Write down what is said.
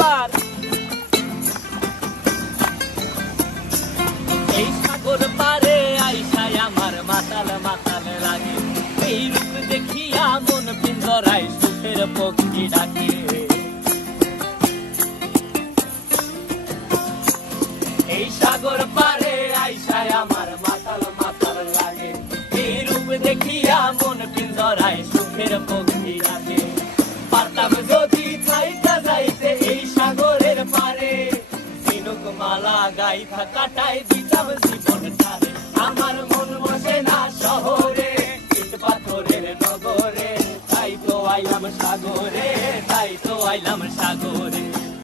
একবার। এই সাগর পারে আইসায় আমার মাতাল মাতাল লাগে, এই রূপ দেখিয়া মন পিঞ্জরায় সুখের পক্ষী ডাকে। এই সাগর পারে আইসায় আমার মাতাল মাতাল লাগে, এই রূপ দেখিয়া মন পিঞ্জরায় সুখের পক্ষী ডাকে। পারতাম যদি থাইকা যাইতে এই সাগরের পারে, ঝিনুক মালা গাইথা কাটাই দিতাম জীবনটারে। আমার মন বসে না শহরে, ইট পাথরের নগরে, তাই তো আইলাম সাগরে, তাই তো আইলাম সাগরে।